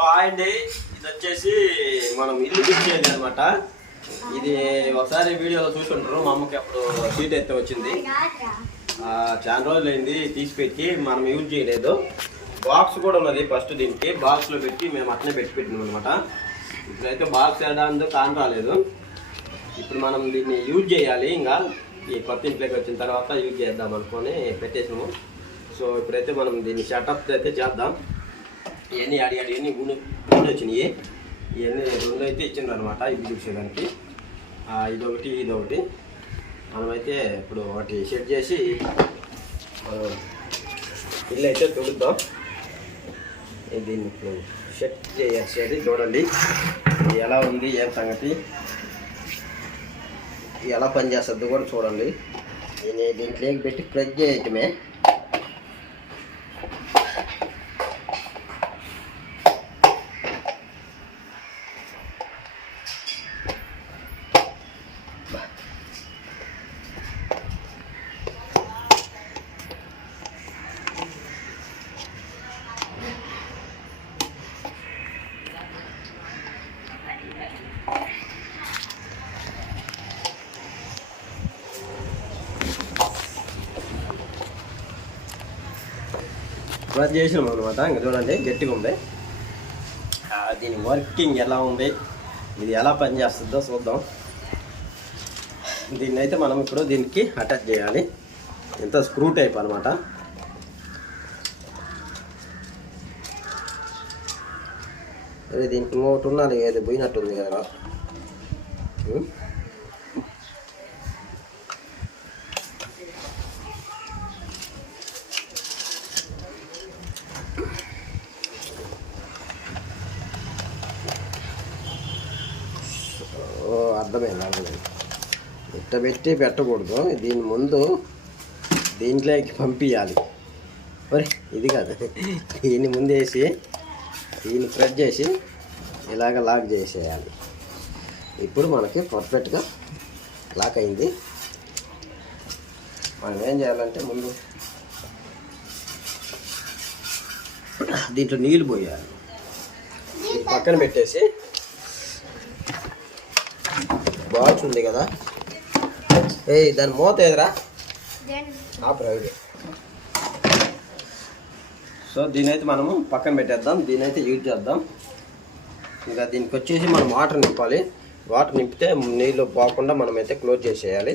Hi అండి. ఇది వచ్చేసి మనం ఇల్లు పిచ్చేది అనమాట ఇది ఒకసారి వీడియోలో చూసుకుంటారు మా అమ్మకి అప్పుడు సీట్ అయితే వచ్చింది. చాలా రోజులు అయింది తీసి పెట్టి మనం యూజ్ చేయలేదు. బాక్స్ కూడా ఉన్నది ఫస్ట్ దీనికి. బాక్స్లో పెట్టి మేము అట్లనే పెట్టి పెట్టినాం అనమాట ఇప్పుడైతే బాక్స్ వేయడానికి కాని రాలేదు. ఇప్పుడు మనం దీన్ని యూజ్ చేయాలి. ఇంకా ఈ కొత్త ఇంట్లోకి వచ్చిన తర్వాత యూజ్ చేద్దాం అనుకొని పెట్టేసాము సో ఇప్పుడైతే మనం దీన్ని సెటప్ అయితే చేద్దాం. ఇవన్నీ అడి అడి అన్ని గుండె గుండు వచ్చినాయి. ఇవన్నీ రెండు అయితే ఇచ్చిండ్రు అనమాట ఇవి చూసేదానికి. ఇదొకటి ఇదొకటి. మనమైతే ఇప్పుడు వాటి సెట్ చేసి మనం ఇల్లు అయితే తొలుద్దాం దీన్ని ఇప్పుడు సెట్ చేసేది చూడండి. ఎలా ఉంది ఏం సంగతి? ఎలా పనిచేస్తుంది కూడా చూడండి. దీన్ని దీంట్లోకి పెట్టి ప్రెస్ చేయటమే. ప్రెస్ చేసినాం అనమాట ఇంకా చూడండి గట్టిగా ఉంది. దీని వర్కింగ్ ఎలా ఉంది? ఇది ఎలా పనిచేస్తుందో చూద్దాం. దీన్ని అయితే మనం ఇప్పుడు దీనికి అటాచ్ చేయాలి. ఇంత స్క్రూ టైప్ అనమాట అదే దీనికి ఇంకోటి ఉన్నది ఏది పోయినట్టుంది కదా. అర్థమైంది? అర్థమైంది. ఇట్ట పెట్టి పెట్టకూడదు. దీని ముందు దీంట్లోకి పంపించాలి మరి ఇది కాదు. దీన్ని ముందు వేసి దీన్ని ప్రెస్ చేసి ఇలాగ లాక్ చేసేయాలి. ఇప్పుడు మనకి పర్ఫెక్ట్గా లాక్ అయింది. మనం ఏం చేయాలంటే ముందు దీంట్లో నీళ్ళు పోయాలి. పక్కన పెట్టేసి బాక్స్ ఉంది కదా. ఏ దాని మూత ఏదిరా? ఆ ప్రైవేట్ సో దీని అయితే మనము పక్కన పెట్టేద్దాం. దీని అయితే యూజ్ చేద్దాం. ఇంకా దీనికి వచ్చేసి మనం వాటర్ నింపాలి. వాటర్ నింపితే నీళ్ళు పోకుండా మనమైతే క్లోజ్ చేసేయాలి.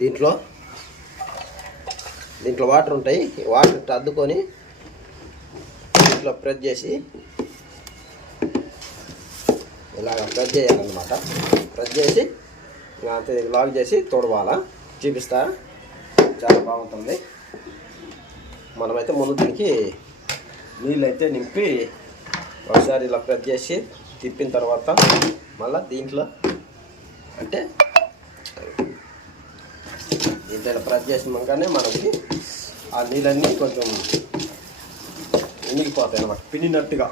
దీంట్లో దీంట్లో వాటర్ ఉంటాయి. వాటర్ అద్దుకొని దీంట్లో ప్రెస్ చేసి ఇలాగ ప్రెస్ చేయాలన్నమాట. ప్రెస్ చేసి ఇంకా అంతే లాక్ చేసి తోడవాలా. చూపిస్తా. చాలా బాగుంటుంది. మనమైతే ముందు దీనికి నీళ్ళు అయితే నింపి ఒకసారి ఇలా ప్రెస్ చేసి తిప్పిన తర్వాత మళ్ళీ దీంట్లో అంటే దీంట్లో ప్రెస్ చేసినాకనే మనకి ఆ నీళ్ళన్నీ కొంచెం ఇనిగిపోతాయి అన్నమాట. పిన్నినట్టుగా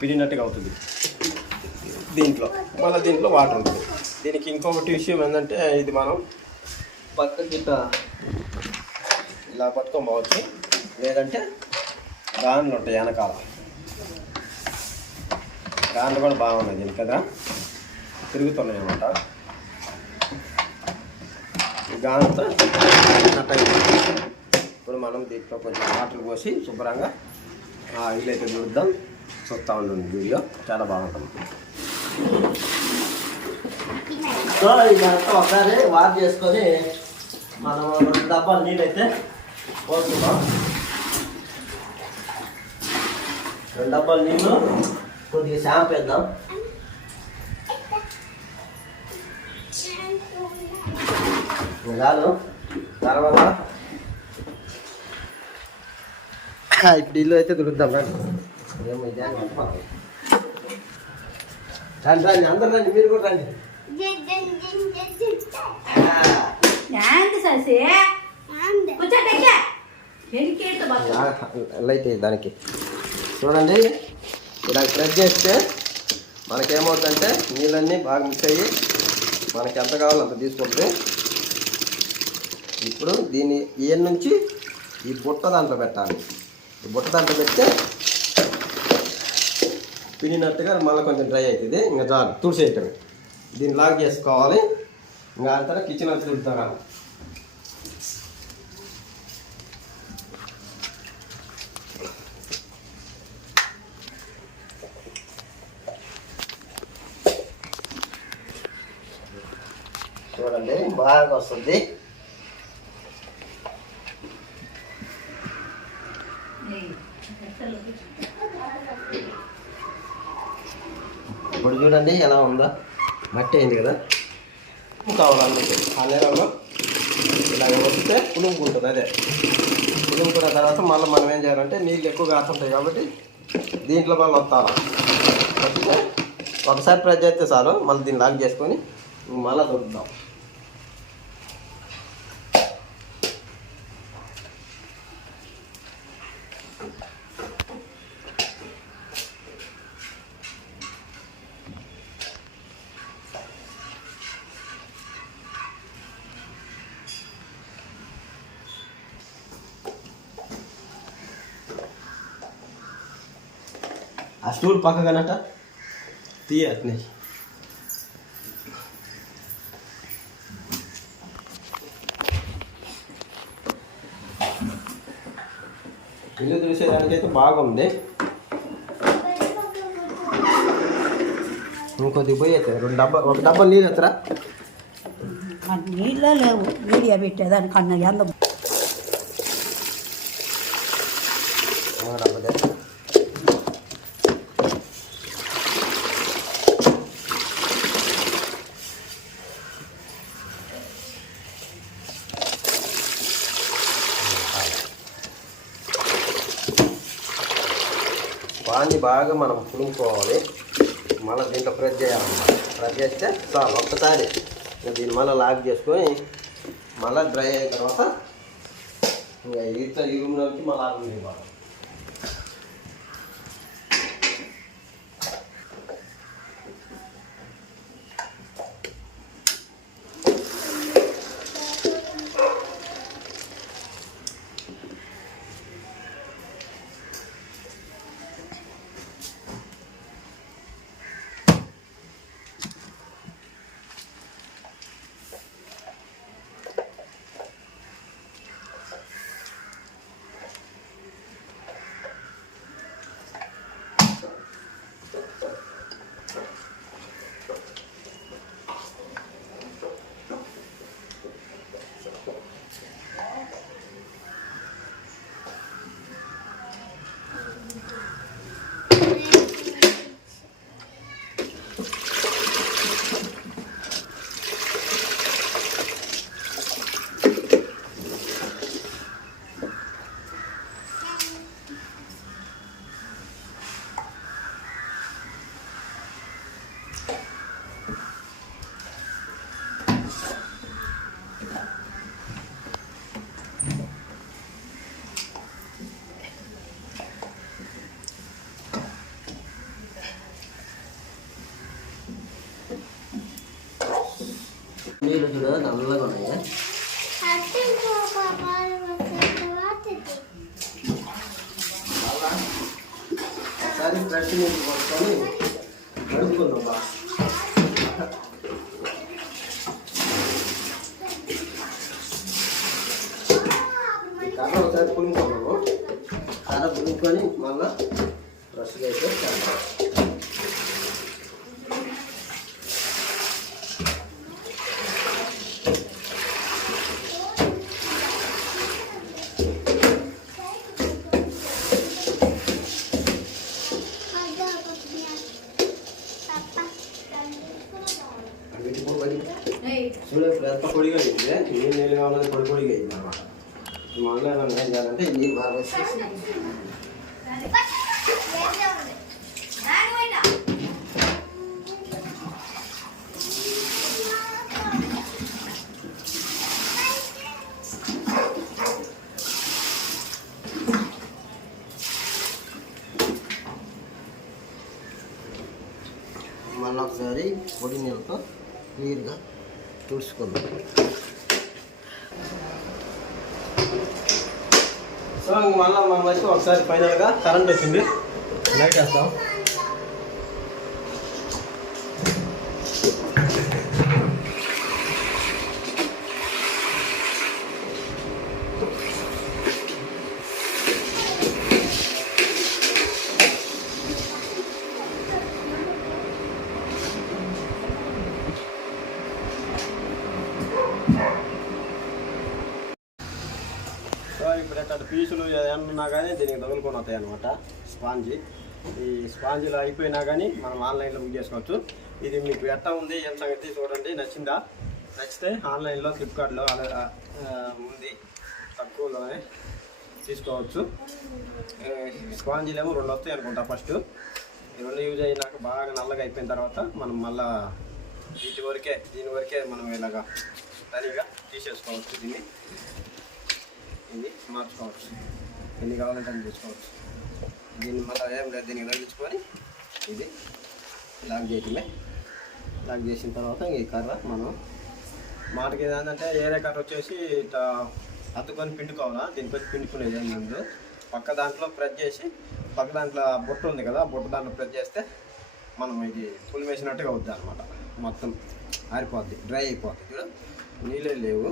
పిన్నినట్టుగా అవుతుంది. దీంట్లో మళ్ళీ దీంట్లో వాటర్ ఉంటుంది. దీనికి ఇంకొకటి విషయం ఏంటంటే ఇది మనం పక్కకి ఇట్లా ఇలా పోవచ్చు లేదంటే గాన్లు ఉంటాయి వెనకాల. గాన్లు కూడా బాగున్నాయి దీని కదా? తిరుగుతున్నాయి అన్నమాట. ఈ గాన్తో ఇప్పుడు మనం దీంట్లో కొంచెం వాటర్ పోసి శుభ్రంగా ఆ వీలైతే చూద్దాం. చూస్తూ ఉండండి వీడియో. చాలా బాగుంటుంది. సో ఇదంతా ఒకసారి వాష్ చేసుకొని మనం రెండు డబ్బాలు నీళ్ళు అయితే పోసుకుందాం. రెండు డబ్బాలు నీళ్ళు కొద్దిగా షాంపు వేద్దాం. చాలు. తర్వాత ఇప్పుడు ఇల్లు అయితే దొరుకుతాం ఏమో ఇదే రండి రండి అందరు రండి మీరు కూడా రండి. అయితే దానికి. చూడండి ఇలా ప్రెస్ చేస్తే మనకేమవుతుందంటే నీళ్ళన్నీ బాగా మిక్స్ అయ్యి మనకి ఎంత కావాలో అంత తీసుకుంటుంది. ఇప్పుడు దీన్ని ఈయన నుంచి ఈ బుట్ట దాంట్లో పెట్టాలి. ఈ బుట్ట దాంట్లో పెడితే పిండినట్టుగా మళ్ళీ కొంచెం డ్రై అవుతుంది. ఇంకా చాలు తుడిసేయటమే దీన్ని లాక్ చేసుకోవాలి. ఇంకా ఆ తర్వాత కిచెన్ వచ్చి తుడుతారా చూడండి బాగా వస్తుంది. ఇప్పుడు చూడండి ఎలా ఉందో. మట్టి అయింది కదా. కావాలన్నట్టు ఆ నేలలో ఇలాగ వస్తే పులుముకుంటుంది అదే. పులుముకున్న తర్వాత మళ్ళీ మనం ఏం చేయాలంటే నీళ్ళు ఎక్కువ కాస్తుంటాయి కాబట్టి దీంట్లో మళ్ళీ వస్తాను. వస్తే ఒకసారి ప్రెస్ చేస్తే చాలు. మళ్ళీ దీన్ని లాక్ చేసుకొని మళ్ళీ దొరుకుతాం స్టూల్ పక్కగానట తీయ అట్నే ఇల్లు చూసేదానికైతే బాగుంది ఇంకొద్ది పోయి ఎత్తారు? రెండు డబ్బా ఒక డబ్బా నీళ్ళు ఎత్తరా? నీళ్ళ లేవు వీడియో పెట్టేదానికి అన్న ఎంత బాగా మనం పులుముకోవాలి మళ్ళీ దీంట్లో ప్రెస్ చేయాలన్నమాట ప్రెస్ చేస్తే చాలు ఒక్కసారి. దీన్ని మళ్ళీ లాక్ చేసుకొని మళ్ళీ డ్రై అయిన తర్వాత ఇంకా ఇట్లా ఈ రూమ్లోకి మళ్ళీ ఆ ఇవ్వాలి నీళ్ళు చూడ నల్లగా ఉన్నాయి ఒకసారి ఫ్రెష్ నీళ్ళు కొట్టుకొని నడుపుకుందాం బా ఈ కర్ర ఒకసారి పులుముకున్నాము కర్ర పులుముకొని మళ్ళా ఫ్రెష్గా అయితే చేద్దాం. అన్నిటి పొడి చూడు ఇప్పుడు ఎంత పొడిగా అయింది నీళ్ళు నీళ్ళు కావాలని పొడి పొడిగా అయింది అనమాట మళ్ళీ మనం ఏం చేయాలంటే నీళ్ళు బాగా వేసేసి మళ్ళీ ఒకసారి పొడి నీళ్ళతో క్లియర్గా తుడుచుకుందాం. మళ్ళీ మనం వచ్చి ఒకసారి ఫైనల్గా కరెంట్ వచ్చింది. లైట్ వేస్తాం సో ఇప్పుడు ఎట్లా పీసులు కానీ దీనికి తగులుకొని వస్తాయి అనమాట స్పాంజీ. ఈ స్పాంజీలు అయిపోయినా కానీ మనం ఆన్లైన్లో బుక్ చేసుకోవచ్చు. ఇది మీకు ఎట్లా ఉంది ఏం సంగతి చూడండి. నచ్చిందా? నచ్చితే ఆన్లైన్లో ఫ్లిప్కార్ట్లో అలా ఉంది. తక్కువలోనే తీసుకోవచ్చు. ఆ, స్పాంజీలు ఏమో రెండు వస్తాయి అనుకుంటా ఫస్ట్. రెండు యూజ్ అయినాక బాగా నల్లగా అయిపోయిన తర్వాత మనం మళ్ళా వీటి వరకే దీని వరకే మనం ఇలాగా తనిగా తీసేసుకోవచ్చు దీన్ని. ఇది మార్చుకోవచ్చు. ఎన్ని కావాలంటే అన్ని తెచ్చుకోవచ్చు. దీన్ని మళ్ళీ ఏం లేదు దీన్ని తగిలించుకొని ఇది లాక్ చేయటమే. లాక్ చేసిన తర్వాత ఇంక ఈ కర్ర మనం మాటకి ఏంటంటే ఏరే కర్ర వచ్చేసి ఇట్లా అద్దుకొని పిండుకోవాలా? దీనిపై పిండుకునేది ఏం ముందు పక్క దాంట్లో ప్రెస్ చేసి పక్క దాంట్లో బుట్ట ఉంది కదా ఆ బుట్ట దాంట్లో ప్రెస్ చేస్తే మనం ఇది పులి వేసినట్టుగా అవుద్ది అనమాట మొత్తం ఆరిపోద్ది డ్రై అయిపోద్ది. చూడ నీళ్ళే లేవు.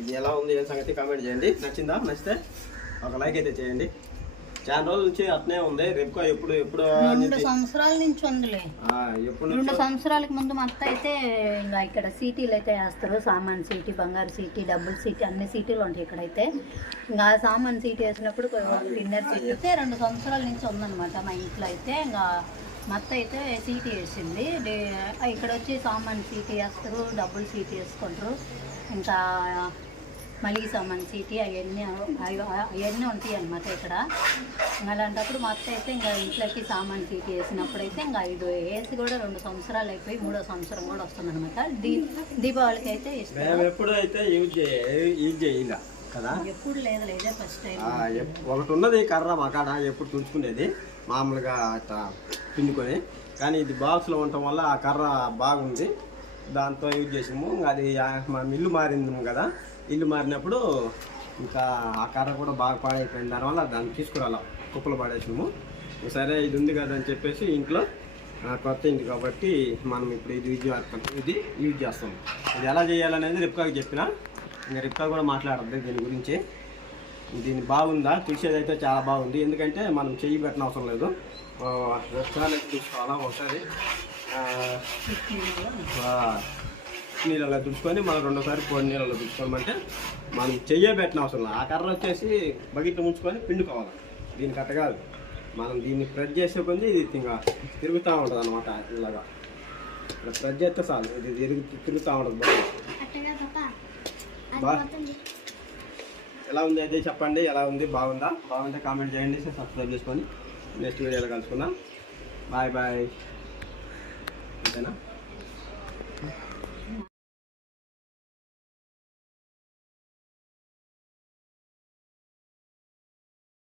ఇది ఎలా ఉంది ఏం సంగతి? కామెంట్ చేయండి. నచ్చిందా? నచ్చితే ఒక లైక్ అయితే చేయండి. చాలా రోజుల నుంచి అట్నే ఉంది. రేపు ఎప్పుడు ఎప్పుడు రెండు సంవత్సరాల నుంచి ఉందిలే. ఆ, ఎప్పుడు రెండు సంవత్సరాలకు ముందు మొత్తం అయితే ఇంకా ఇక్కడ సీటీలు అయితే వేస్తారు. సామాన్ సీటీ బంగారు సీటీ డబుల్ సీటీ అన్ని సీటీలు ఉంటాయి ఇక్కడైతే. ఇంకా ఆ సామాన్ సీటీ వేసినప్పుడు డిన్నర్ సీటీ అయితే రెండు సంవత్సరాల నుంచి ఉందన్నమాట మా ఇంట్లో అయితే. ఇంకా మొత్తం అయితే సీటీ వేసింది. ఇక్కడ వచ్చి సామాన్ సీటీ వేస్తారు డబుల్ సీటీ వేసుకుంటారు. ఇంకా మలిగి సామాన్ సీటీ అవన్నీ అవన్నీ ఉంటాయి అన్నమాట ఇక్కడ. ఇంకా అలాంటప్పుడు మొత్తం అయితే ఇంకా ఇంట్లోకి సామాన్ సీటీ వేసినప్పుడు అయితే ఇంకా ఐదు వేసి కూడా రెండు సంవత్సరాలు అయిపోయి మూడో సంవత్సరం కూడా వస్తుందన్నమాట. దీ దీపావళికి అయితే మేము ఇస్తారు ఎప్పుడు అయితే యూజ్ చేయ యూజ్ చేయలే కదా? ఎప్పుడు లేదు లేదే ఫస్ట్ టైం. ఒకటి ఉన్నది కర్ర మా కాడ ఎప్పుడు తుడుచుకునేది మామూలుగా అట్లా పిండుకొని. కానీ ఇది బాక్స్లో ఉండటం వల్ల ఆ కర్ర బాగుంది. దాంతో యూజ్ చేసాము ఇంకా అది మా ఇల్లు మారింది కదా? ఇల్లు మారినప్పుడు ఇంకా ఆ కర్ర కూడా బాగా పాడైపోయిన దానివల్ల దాన్ని తీసుకురాలా. కుప్పలు పాడేసాము సరే ఇది ఉంది కదా అని చెప్పేసి ఇంట్లో కొత్త ఇంటి కాబట్టి మనం ఇప్పుడు ఇది యూజ్ ఇది యూజ్ చేస్తాం. ఇది ఎలా చేయాలనేది రిప్కాకి చెప్పిన ఇంకా రిప్కా కూడా మాట్లాడద్దు దీని గురించి. దీని బాగుందా? చూసేది అయితే చాలా బాగుంది. ఎందుకంటే మనం చెయ్యి పెట్టిన అవసరం లేదు. రెస్టారెంట్ తీసుకోవాలా ఒకసారి? నీళ్ళలో దుడుచుకొని మనం రెండోసారి పొడి నీళ్ళలో దుడుచుకోమంటే మనం చెయ్యే పెట్టిన అవసరం ఆ కర్ర వచ్చేసి బకెట్లో ముంచుకొని పిండుకోవాలి. దీనికి అట్ట కాదు. మనం దీన్ని ప్రెస్ చేసే కొంది ఇది ఇంకా తిరుగుతూ ఉంటుంది అనమాట ఇలాగా. ఇలా ప్రెస్ చేస్తే చాలు. ఇది తిరుగు తిరుగుతూ ఉంటుంది బాగా. బా. ఎలా ఉంది అయితే చెప్పండి. ఎలా ఉంది? బాగుందా? బాగుంటే కామెంట్ చేయండి. సబ్స్క్రైబ్ చేసుకొని నెక్స్ట్ వీడియోలో కలుసుకుందాం. Bye bye. అంతేనా?